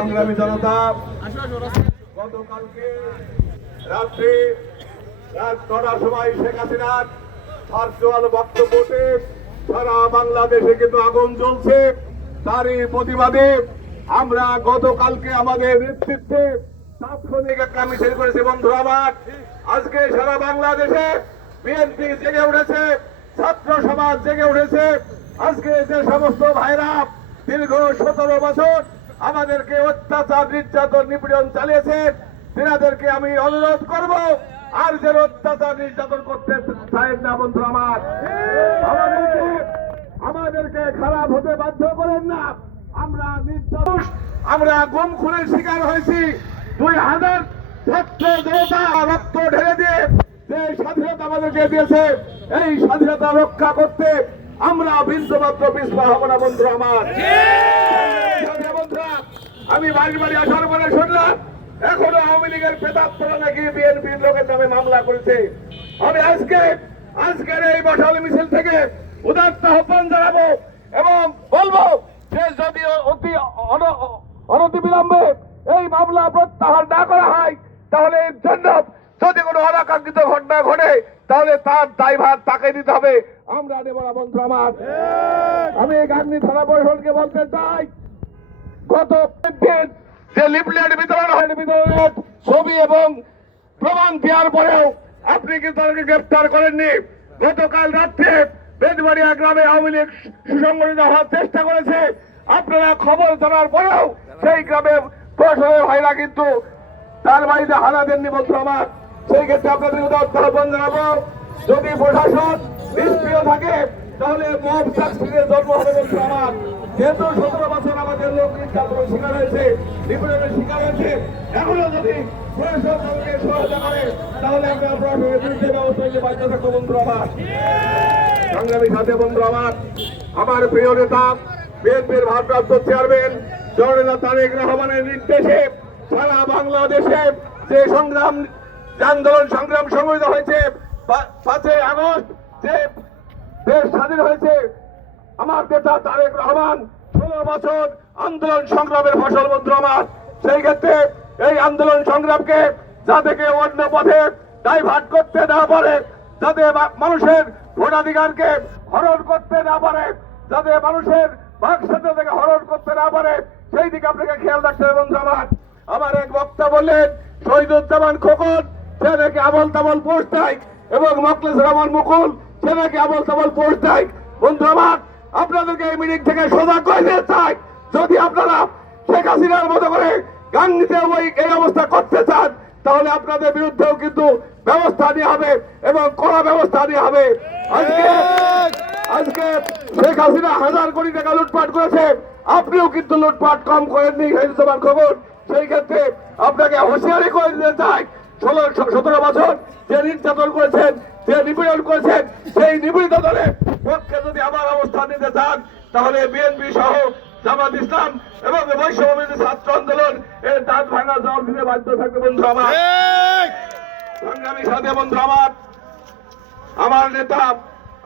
সংগ্রামী জনতা, গতকালকে রাত্রে রাত 9টার সময় শেখ হাসিনার ভার্চুয়াল বক্তব্যে সারা বাংলাদেশে কিন্তু আগুন জ্বলছে। তারই প্রতিবাদে আমরা গতকালকে আমাদের নেতৃত্বে তাৎক্ষণিক একটা মিছিল করেছি। বন্ধুরা আমার, আজকে সারা বাংলাদেশে বিএনপি জেগে উঠেছে, ছাত্র সমাজ জেগে উঠেছে। আজকে যে সমস্ত ভাইরা দীর্ঘ 17 বছর আমাদেরকে অত্যাচার, নির্যাতন, নিপীড়ন চালিয়েছেন, তেনাদেরকে আমি অনুরোধ করব আর যে অত্যাচার নির্যাতন করতে চায় না। বন্ধু আমার, আমাদেরকে খারাপ হতে বাধ্য করেন না। আমরা নির্যাতন, আমরা গুম খুনের শিকার হয়েছি। 2000 ছাত্র জনতা রক্ত ঢেলে দিয়ে যে স্বাধীনতা আমাদেরকে দিয়েছে, এই স্বাধীনতা রক্ষা করতে আমরা বিন্দুমাত্র পিছপা হব না। বন্ধু আমার, আমি বাড়ি বাড়ি আসার পরে শুনলাম এখনো আওয়ামী লীগের প্রেতাত্মরা নাকি বিএনপির লোকের নামে মামলা করেছে। আমি আজকের এই মশাল মিছিল থেকে উদাত্ত আহ্বান জানাবো এবং বলবো যে যদি অনতিবিলম্বে এই মামলা প্রত্যাহার না করা হয়, তাহলে এর জন্য যদি কোনো অনাকাঙ্ক্ষিত ঘটনা ঘটে, তাহলে তার দায়ভার তাকে দিতে হবে, আমরা নেব না। বন্ধু আমার, আমি গান্ধী থানা পরিষদকে বলতে চাই, গত দিন যে লিফলেট বিতরণের ছবি এবং প্রমাণ দেওয়ার পরেও আপনি কিন্তু তাদেরকে গ্রেপ্তার করেননি। গতকাল রাত্রে বেদবাড়িয়া গ্রামে আওয়ামী লীগ সুসংগঠিত হওয়ার চেষ্টা করেছে। আপনারা খবর জানার পরেও সেই গ্রামের প্রশাসনের ভাইরা কিন্তু তার বাড়িতে হানা দেননি। বন্ধু আমার, সেই ক্ষেত্রে আপনাদের আহ্বান জানাবো, যদি প্রশাসন নিষ্ক্রিয় থাকে তাহলে মব সাকসিডের জন্ম হবে। বন্ধু আমার, যেহেতু 17 বছর আমাদের লোক নির্যাতনের শিকার হয়েছে, নিপীড়নের শিকার হয়েছে, এখনো যদি প্রশাসন আমাকে সহায়তা করে, তাহলে আমরা প্রশাসনের বিরুদ্ধে ব্যবস্থা নিতে বাধ্য থাকবো। বন্ধু আমার, সংগ্রামী সাথে বন্ধু আমার প্রিয় নেতা বিএনপির ভারপ্রাপ্ত চেয়ারম্যান জননেতা তারেক রহমানের নির্দেশে সারা বাংলাদেশে যে সংগ্রাম, আন্দোলন সংগ্রাম সংগঠিত হয়েছে, 5ই আগস্ট যে দেশ স্বাধীন হয়েছে, আমার নেতা তারেক রহমান 16 বছর আন্দোলন সংগ্রামের ফসল। বন্ধু আমার, সেই ক্ষেত্রে এই আন্দোলন সংগ্রামকে যাদেরকে অন্য পথে ডাইভার্ট করতে না পারে, যাতে মানুষের ভোটাধিকারকে হরণ করতে না পারে, যাতে মানুষের বাক স্বাধীনতা থেকে হরণ করতে না পারে, সেই দিকে আপনাকে খেয়াল রাখতে হবে। বন্ধু আমার এক বক্তা বললেন, শহীদুজ্জামান খোকন সে নাকি আবল তাবল পোস্ট দেয় এবং মখলেস রহমান মুকুল সে নাকি আবল তাবল পোস্ট দেয়। বন্ধু আমার, আপনাদেরকে এই মিটিং থেকে সজাগ করে দিতে চাই, যদি আপনারা শেখ হাসিনার মতো করে গাঙ্গিতে এই অবস্থা করতে চান, তাহলে আপনাদের বিরুদ্ধেও কিন্তু ব্যবস্থা নেওয়া হবে এবং কড়া ব্যবস্থা নেওয়া হবে। আজকে শেখ হাসিনা 1000 কোটি টাকা লুটপাট করেছে, আপনিও কিন্তু লুটপাট কম করেননি শহীদুজ্জামান খোকন। সেই ক্ষেত্রে আপনাকে হুঁশিয়ারি করে দিতে চাই, 17 বছর যে নির্যাতন করেছেন, যে নিপীড়ন করেছেন, সেই নিপীড়িত দলের পক্ষে যদি আবার অবস্থান নিতে চান, তাহলে বিএনপি সহ জামাত ইসলাম এবং বৈষম্যবিরোধী ছাত্র আন্দোলন এর দাঁত ভাঙা জবাব দিতে বাধ্য থাকবে। বন্ধু আমার, সংগ্রামী সাথে বন্ধু আমার নেতা,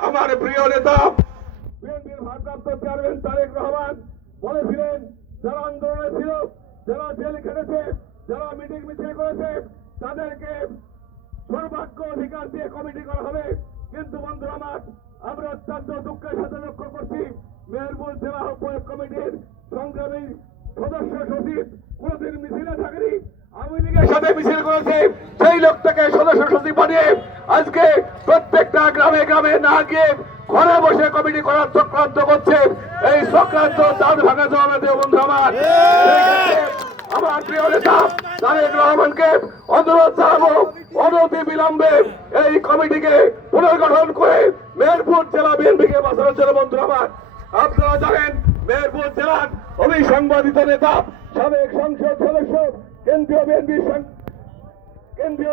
আমার প্রিয় নেতা বিএনপির ভারপ্রাপ্ত চেয়ারম্যান তারেক রহমান বলেছিলেন, যারা আন্দোলনে ছিল, যারা জেল খেটেছে, যারা মিটিং মিছিল করেছে, তাদেরকে সর্বাগ্য অধিকার দিয়ে কমিটি করা হবে। কিন্তু বন্ধু আমার, আমরা অত্যন্ত দুঃখের সাথে লক্ষ্য করছি, মেহেরপুর জেলা আহ্বায়ক কমিটির সংগ্রামী সদস্য সচিব কোনদিন মিছিলে থাকেনি, আওয়ামী লীগের সাথে মিছিল করেছে, সেই লোকটাকে সদস্য সচিব বানিয়ে আজকে প্রত্যেকটা গ্রামে গ্রামে না গিয়ে ঘরে বসে কমিটি করার চক্রান্ত করছে। এই চক্রান্ত দাঁত ভাঙা জবাব দেব। বন্ধু আমার প্রিয় নেতা তারেক রহমানকে অনুরোধ জানাবো, অনতি বিলম্বে এই কমিটিকে পুনর্গঠন করে মেহেরপুর জেলা বিএনপিকে বাঁচানোর জন্য। বন্ধু আমার, আপনারা জানেন মেহেরপুর জেলার অবিসংবাদিত নেতা, সাবেক সংসদ সদস্য, কেন্দ্রীয়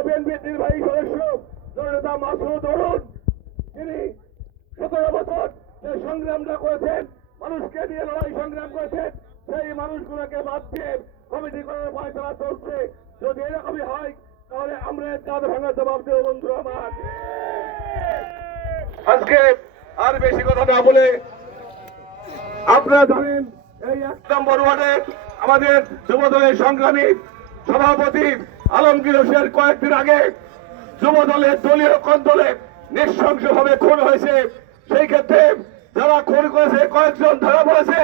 বিএনপির নির্বাহী সদস্য জননেতা মাসুদ অরুণ, তিনি 17 বছর যে সংগ্রামটা করেছেন, মানুষকে নিয়ে লড়াই সংগ্রাম করেছেন, সেই মানুষগুলোকে বাদ দিয়ে কমিটি করার ফয়সালা চলছে। যদি এরকমই হয়, তাহলে আমরা চাঁদ ভাঙা জবাব দেব। বন্ধু আমার, আজকে আর বেশি কথা না বলে, আপনারা জানেন এই 1 নম্বর ওয়ার্ডে আমাদের যুবদলের সংগ্রামী সভাপতি আলমগীর হোসেন কয়েকদিন আগে যুবদলের দলীয় কন্দলে নৃশংসভাবে খুন হয়েছে। সেই ক্ষেত্রে যারা খুন করেছে কয়েকজন ধরা পড়েছে,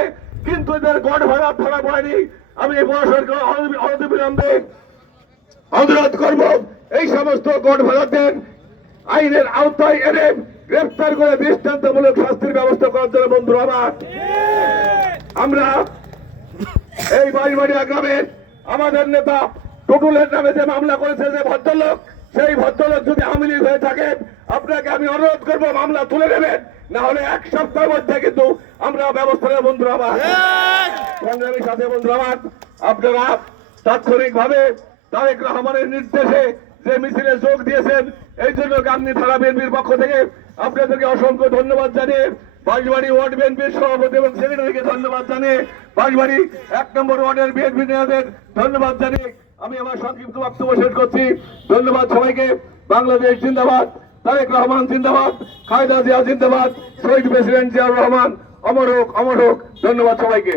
কিন্তু এদের গডফাদার ধরা পড়েনি। আমি প্রশাসনকে অনতিবিলম্বে অনুরোধ করব এই সমস্ত গডফাদারদের আইনের আওতায় এনে গ্রেফতার করে দৃষ্টান্তমূলক শাস্তির ব্যবস্থা করার জন্য বন্ধু আমার আমরা এই বাড়িবাড়িয়া গ্রামের আমাদের নেতা টুটুলের নামে যে মামলা করেছে যে ভদ্রলোক, সেই ভদ্রলোক যদি আওয়ামী লীগ হয়ে থাকে আপনাকে আমি অনুরোধ করবো মামলা তুলে নেবেন, না হলে এক সপ্তাহের মধ্যে কিন্তু আমরা ব্যবস্থা নেব বন্ধু আমার। সংগ্রামীর সাথে বন্ধু আমার আপনারা তাৎক্ষণিক ভাবে তারেক রহমানের নির্দেশে যে মিছিলে যোগ দিয়েছেন, এই জন্য গান্ধী থানা বিএনপির পক্ষ থেকে আপনাদেরকে অসংখ্য ধন্যবাদ জানিয়ে, বাঁশবাড়ি ওয়ার্ড বিএনপির সভাপতি এবং সেক্রেটারিকে ধন্যবাদ জানিয়ে, বাঁশবাড়ি 1 নম্বর ওয়ার্ডের বিএনপি নেতাদের ধন্যবাদ জানিয়ে আমি আমার সংক্ষিপ্ত বক্তব্য শেষ করছি। ধন্যবাদ সবাইকে। বাংলাদেশ জিন্দাবাদ, তারেক রহমান জিন্দাবাদ, খালেদা জিয়া জিন্দাবাদ, শহীদ প্রেসিডেন্ট জিয়াউর রহমান অমর হোক, অমর হোক। ধন্যবাদ সবাইকে।